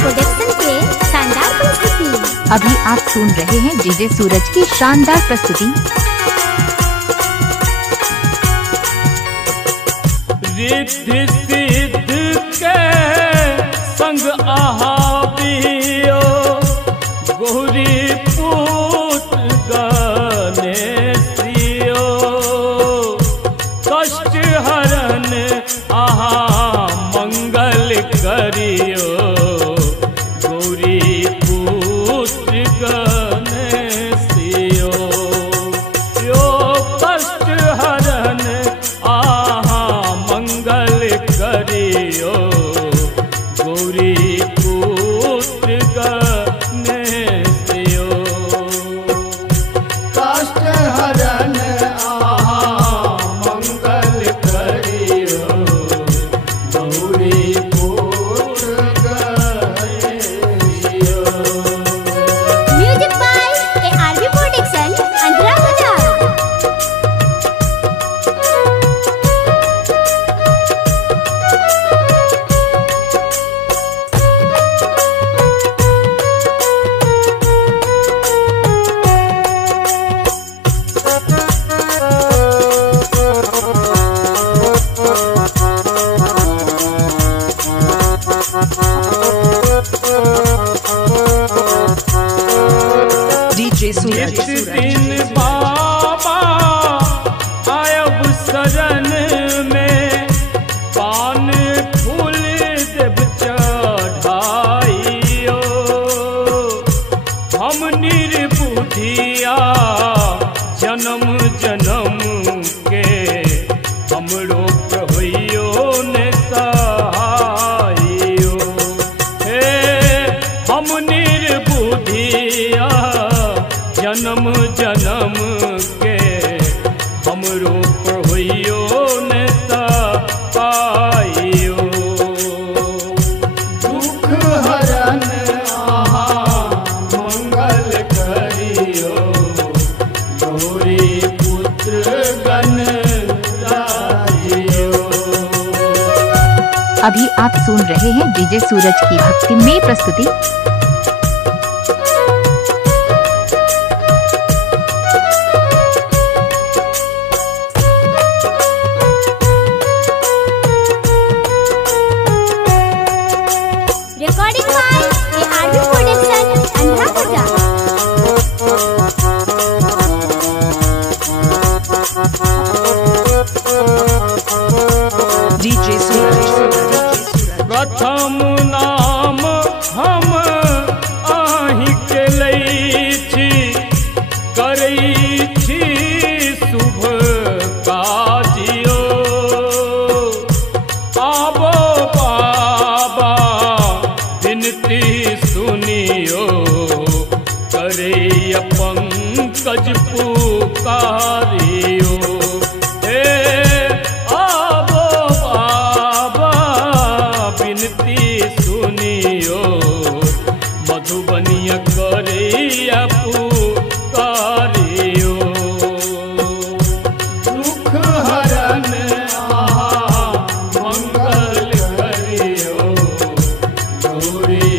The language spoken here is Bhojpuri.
प्रोडक्शन के शानदार प्रस्तुति। अभी आप सुन रहे हैं डीजे सूरज की शानदार प्रस्तुति। रिद्धि सिद्ध के संग आहाबियो गौरी पुत्र गणेशियो कष्ट हरण आहा मंगल करियो गौरी पुत्र गणेशियो यो कष्ट हरण आहा मंगल करियो गौरी पुत्र गणेशियो कष्ट हरण आहा मंगल करियो गौरी पुत्र गणेशियो। म्यूजिक बाय ARV प्रोडक्शन अंतरा बाजार। डीजे सूरज एक दिन बाबा आयब शरण में पान फूल देव चढ़ाइयो हम निर्बुद्धिया जन्म जन्म के हमरो कहियो ने सहाइयो हे हम निर्बुद्धिया जन्म जन्म के हमरो कहियो ने सहाइयो दुख हरण आहा मंगल करियो गौरी पुत्र गणराजियो। अभी आप सुन रहे हैं डीजे सूरज की भक्तिमय प्रस्तुति। रिकॉर्डिंग बाय ARV प्रोडक्शन अंतरा बाजार। डीजे सूरज प्रथम नाम हम आहि के लई छी करई छी शुभ काजियो आबो बाबा विनती सुनियो करई पंकज पुकारियो हे आबो बाबा विनती सुनियो मधुबनिया करैया पुकारियो दुख हरण आहा मंगल करियो गौरी